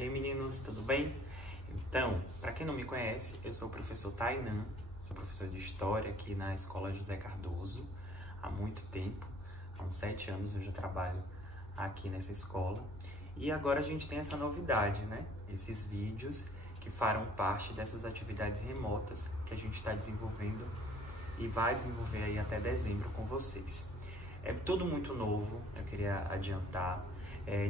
E aí, meninos, tudo bem? Então, para quem não me conhece, eu sou o professor Tainan, sou professor de História aqui na Escola José Cardoso há muito tempo, há uns 7 anos eu já trabalho aqui nessa escola. E agora a gente tem essa novidade, né? Esses vídeos que farão parte dessas atividades remotas que a gente está desenvolvendo e vai desenvolver aí até dezembro com vocês. É tudo muito novo, eu queria adiantar.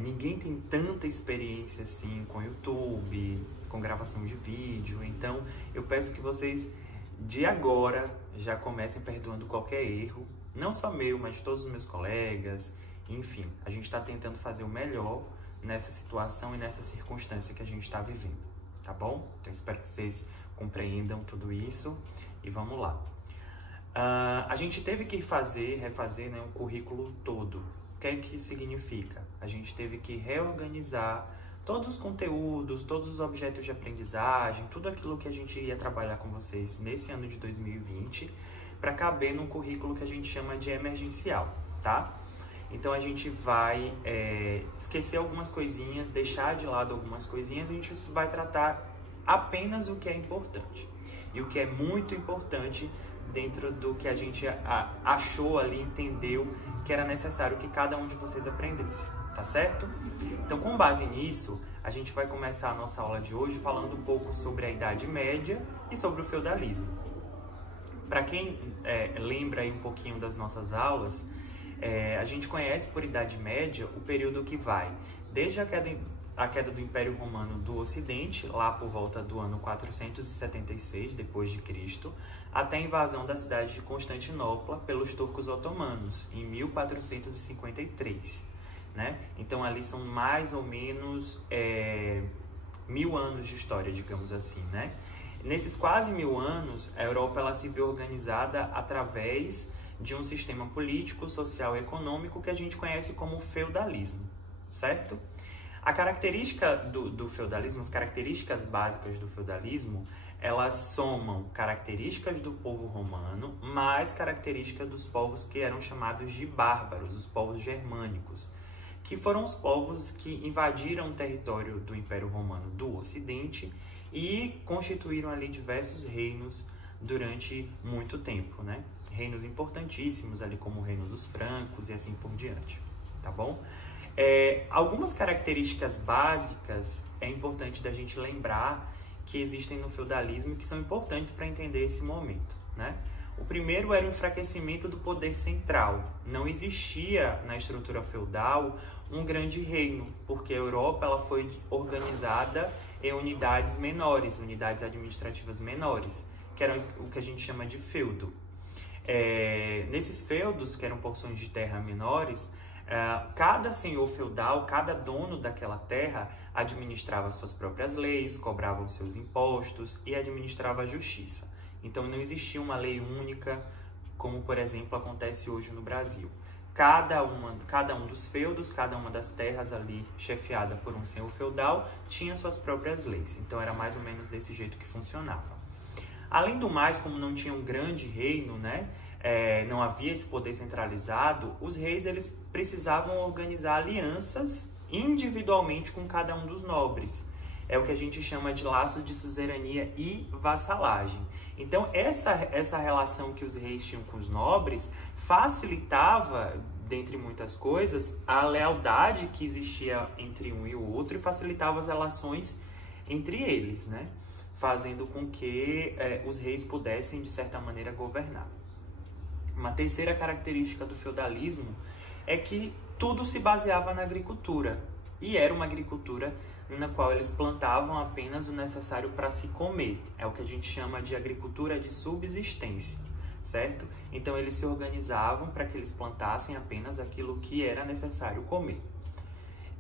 Ninguém tem tanta experiência assim com YouTube, com gravação de vídeo, então eu peço que vocês de agora já comecem perdoando qualquer erro, não só meu, mas de todos os meus colegas, enfim, a gente está tentando fazer o melhor nessa situação e nessa circunstância que a gente está vivendo, tá bom? Então espero que vocês compreendam tudo isso e vamos lá. A gente teve que refazer, né, um currículo todo. O que é que significa? A gente teve que reorganizar todos os conteúdos, todos os objetos de aprendizagem, tudo aquilo que a gente ia trabalhar com vocês nesse ano de 2020 para caber num currículo que a gente chama de emergencial, tá? Então a gente vai esquecer algumas coisinhas, deixar de lado algumas coisinhas e a gente vai tratar apenas o que é importante. E o que é muito importante dentro do que a gente achou ali, entendeu que era necessário que cada um de vocês aprendesse, tá certo? Então, com base nisso, a gente vai começar a nossa aula de hoje falando um pouco sobre a Idade Média e sobre o feudalismo. Para quem lembra aí um pouquinho das nossas aulas, a gente conhece por Idade Média o período que vai desde a queda do Império Romano do Ocidente, lá por volta do ano 476 depois de Cristo, até a invasão da cidade de Constantinopla pelos turcos otomanos, em 1453. Né? Então ali são mais ou menos 1000 anos de história, digamos assim. Né? Nesses quase 1000 anos, a Europa ela se viu organizada através de um sistema político, social e econômico que a gente conhece como feudalismo, certo? A característica do feudalismo, as características básicas do feudalismo, elas somam características do povo romano, mais características dos povos que eram chamados de bárbaros, os povos germânicos, que foram os povos que invadiram o território do Império Romano do Ocidente e constituíram ali diversos reinos durante muito tempo, né? Reinos importantíssimos ali como o Reino dos Francos e assim por diante, tá bom? Algumas características básicas é importante da gente lembrar que existem no feudalismo e que são importantes para entender esse momento, né? O primeiro era o enfraquecimento do poder central. Não existia na estrutura feudal um grande reino, porque a Europa ela foi organizada em unidades menores, unidades administrativas menores, que eram o que a gente chama de feudo. Nesses feudos, que eram porções de terra menores, cada senhor feudal, cada dono daquela terra administrava suas próprias leis, cobrava os seus impostos e administrava a justiça. Então não existia uma lei única, como por exemplo acontece hoje no Brasil. Cada um dos feudos, cada uma das terras ali chefiada por um senhor feudal tinha suas próprias leis. Então era mais ou menos desse jeito que funcionava. Além do mais, como não tinha um grande reino, né? Não havia esse poder centralizado, os reis eles precisavam organizar alianças individualmente com cada um dos nobres. É o que a gente chama de laço de suzerania e vassalagem. Então, essa relação que os reis tinham com os nobres facilitava, dentre muitas coisas, a lealdade que existia entre um e o outro e facilitava as relações entre eles, né? Fazendo com que os reis pudessem, de certa maneira, governar. Uma terceira característica do feudalismo é que tudo se baseava na agricultura, e era uma agricultura na qual eles plantavam apenas o necessário para se comer. É o que a gente chama de agricultura de subsistência, certo? Então eles se organizavam para que eles plantassem apenas aquilo que era necessário comer.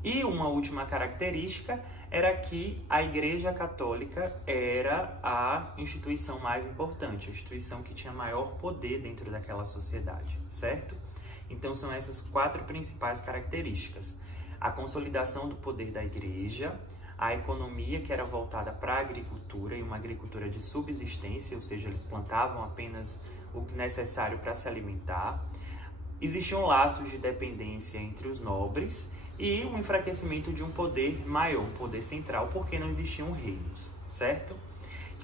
E uma última característica era que a Igreja Católica era a instituição mais importante, a instituição que tinha maior poder dentro daquela sociedade, certo? Então são essas 4 principais características. A consolidação do poder da Igreja, a economia que era voltada para a agricultura e uma agricultura de subsistência, ou seja, eles plantavam apenas o necessário para se alimentar. Existiam laços de dependência entre os nobres e um enfraquecimento de um poder maior, um poder central, porque não existiam reinos, certo?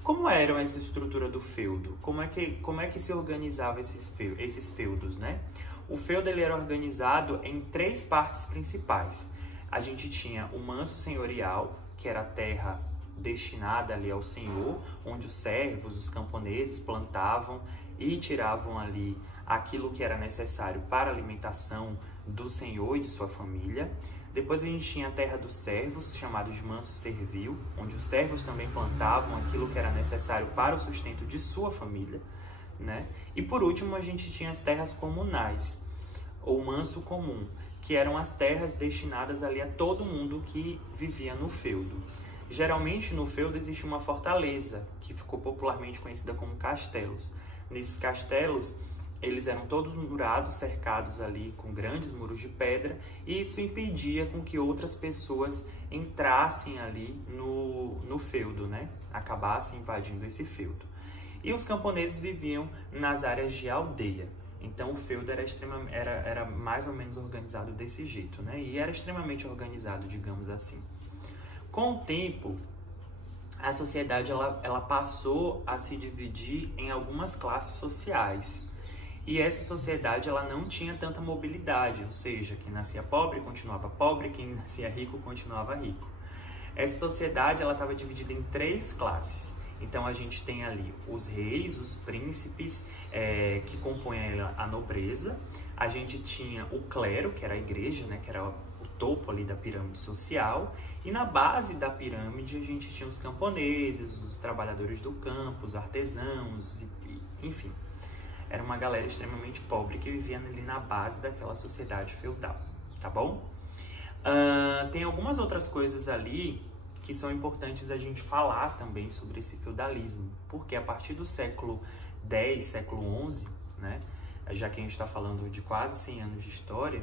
Como era essa estrutura do feudo? Como é que se organizava esses feudos, né? O feudo ele era organizado em 3 partes principais. A gente tinha o manso senhorial, que era a terra destinada ali ao senhor, onde os servos, os camponeses plantavam e tiravam ali aquilo que era necessário para a alimentação do senhor e de sua família. Depois a gente tinha a terra dos servos, chamado de manso servil, onde os servos também plantavam aquilo que era necessário para o sustento de sua família, né? E por último a gente tinha as terras comunais, ou manso comum, que eram as terras destinadas ali a todo mundo que vivia no feudo. Geralmente no feudo existe uma fortaleza, que ficou popularmente conhecida como castelos. Nesses castelos, eles eram todos murados, cercados ali com grandes muros de pedra, e isso impedia com que outras pessoas entrassem ali no feudo, né? Acabassem invadindo esse feudo. E os camponeses viviam nas áreas de aldeia. Então o feudo era mais ou menos organizado desse jeito, né? E era extremamente organizado, digamos assim. Com o tempo, a sociedade ela passou a se dividir em algumas classes sociais. E essa sociedade ela não tinha tanta mobilidade, ou seja, quem nascia pobre continuava pobre, quem nascia rico continuava rico. Essa sociedade ela estava dividida em 3 classes. Então a gente tem ali os reis, os príncipes, que compõem a nobreza. A gente tinha o clero, que era a igreja, né, que era o topo ali da pirâmide social. E na base da pirâmide a gente tinha os camponeses, os trabalhadores do campo, os artesãos, enfim. Era uma galera extremamente pobre que vivia ali na base daquela sociedade feudal, tá bom? Tem algumas outras coisas ali que são importantes a gente falar também sobre esse feudalismo, porque a partir do século X, século XI, né, já que a gente está falando de quase 100 anos de história,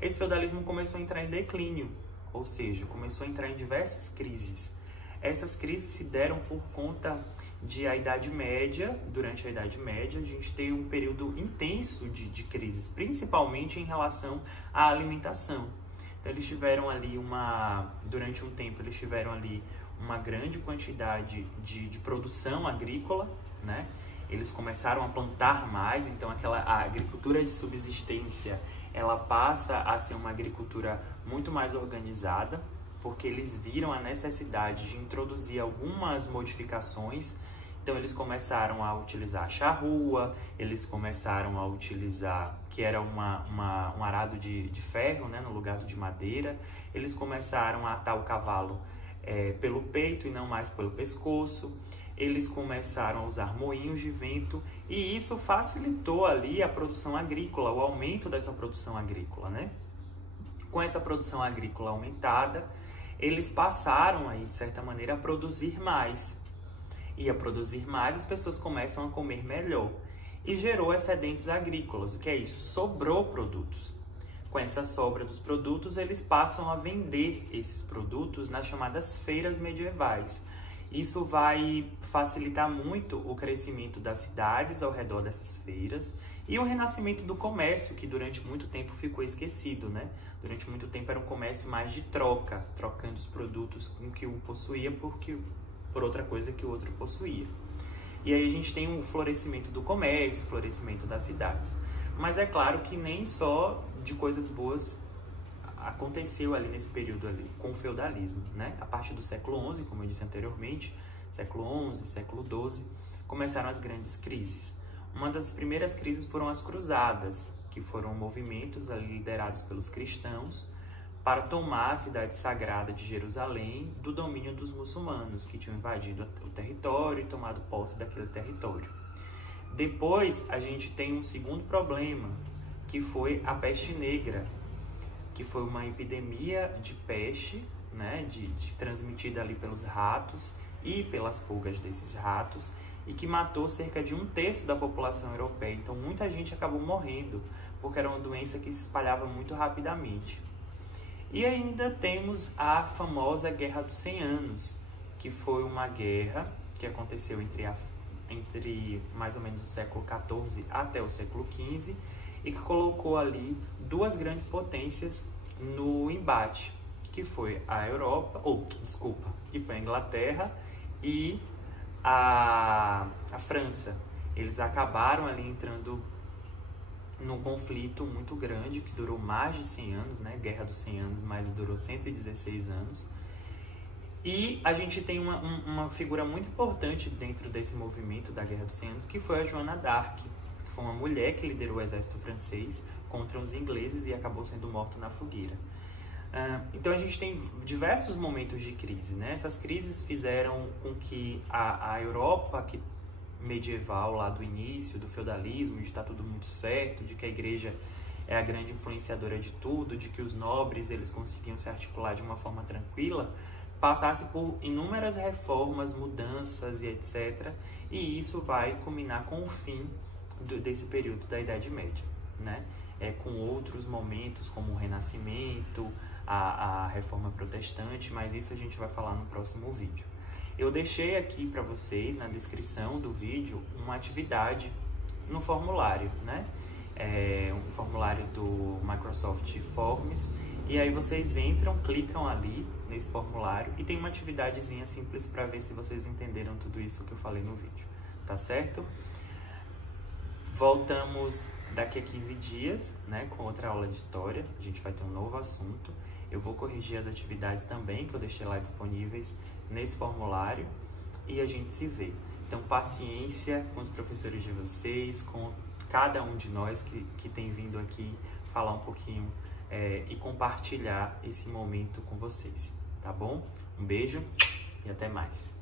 esse feudalismo começou a entrar em declínio, ou seja, começou a entrar em diversas crises. Essas crises se deram por conta de a Idade Média. Durante a Idade Média, a gente teve um período intenso de crises, principalmente em relação à alimentação. Então, eles tiveram ali durante um tempo, eles tiveram ali uma grande quantidade de produção agrícola, né? Eles começaram a plantar mais, então a agricultura de subsistência, ela passa a ser uma agricultura muito mais organizada, porque eles viram a necessidade de introduzir algumas modificações. Então eles começaram a utilizar a charrua, eles começaram a utilizar, que era um arado de ferro, né, no lugar do de madeira. Eles começaram a atar o cavalo pelo peito e não mais pelo pescoço. Eles começaram a usar moinhos de vento, e isso facilitou ali a produção agrícola, o aumento dessa produção agrícola, né? Com essa produção agrícola aumentada, eles passaram aí, de certa maneira, a produzir mais. E a produzir mais, as pessoas começam a comer melhor. E gerou excedentes agrícolas. O que é isso? Sobrou produtos. Com essa sobra dos produtos, eles passam a vender esses produtos nas chamadas feiras medievais. Isso vai facilitar muito o crescimento das cidades ao redor dessas feiras e o renascimento do comércio, que durante muito tempo ficou esquecido, né? Durante muito tempo era um comércio mais de troca, trocando os produtos com que um possuía por outra coisa que o outro possuía. E aí a gente tem um florescimento do comércio, florescimento das cidades. Mas é claro que nem só de coisas boas aconteceu ali nesse período ali, com o feudalismo, né? A partir do século XI, como eu disse anteriormente, século XI, século XII, começaram as grandes crises. Uma das primeiras crises foram as cruzadas, que foram movimentos ali liderados pelos cristãos para tomar a cidade sagrada de Jerusalém do domínio dos muçulmanos, que tinham invadido o território e tomado posse daquele território. Depois, a gente tem um segundo problema, que foi a peste negra, que foi uma epidemia de peste, né, transmitida ali pelos ratos e pelas pulgas desses ratos, e que matou cerca de 1/3 da população europeia. Então muita gente acabou morrendo, porque era uma doença que se espalhava muito rapidamente. E ainda temos a famosa Guerra dos 100 Anos, que foi uma guerra que aconteceu entre mais ou menos o século XIV até o século XV, e que colocou ali duas grandes potências no embate, que foi a Europa, que foi a Inglaterra e a França. Eles acabaram ali entrando num conflito muito grande, que durou mais de 100 anos, né? Guerra dos 100 anos, mas durou 116 anos. E a gente tem uma figura muito importante dentro desse movimento da Guerra dos 100 Anos, que foi a Joana d'Arc, que foi uma mulher que liderou o exército francês contra os ingleses e acabou sendo morta na fogueira. Então a gente tem diversos momentos de crise, né? Essas crises fizeram com que a Europa medieval, lá do início, do feudalismo, de estar tudo muito certo, de que a igreja é a grande influenciadora de tudo, de que os nobres eles conseguiam se articular de uma forma tranquila, passasse por inúmeras reformas, mudanças e etc. E isso vai culminar com o fim desse período da Idade Média, né? Com outros momentos como o Renascimento, a Reforma Protestante, mas isso a gente vai falar no próximo vídeo. Eu deixei aqui para vocês, na descrição do vídeo, uma atividade no formulário, né? Um formulário do Microsoft Forms, e aí vocês entram, clicam ali nesse formulário e tem uma atividadezinha simples para ver se vocês entenderam tudo isso que eu falei no vídeo, tá certo? Voltamos daqui a 15 dias, né, com outra aula de história. A gente vai ter um novo assunto. Eu vou corrigir as atividades também, que eu deixei lá disponíveis nesse formulário, e a gente se vê. Então, paciência com os professores de vocês, com cada um de nós que tem vindo aqui falar um pouquinho e compartilhar esse momento com vocês, tá bom? Um beijo e até mais.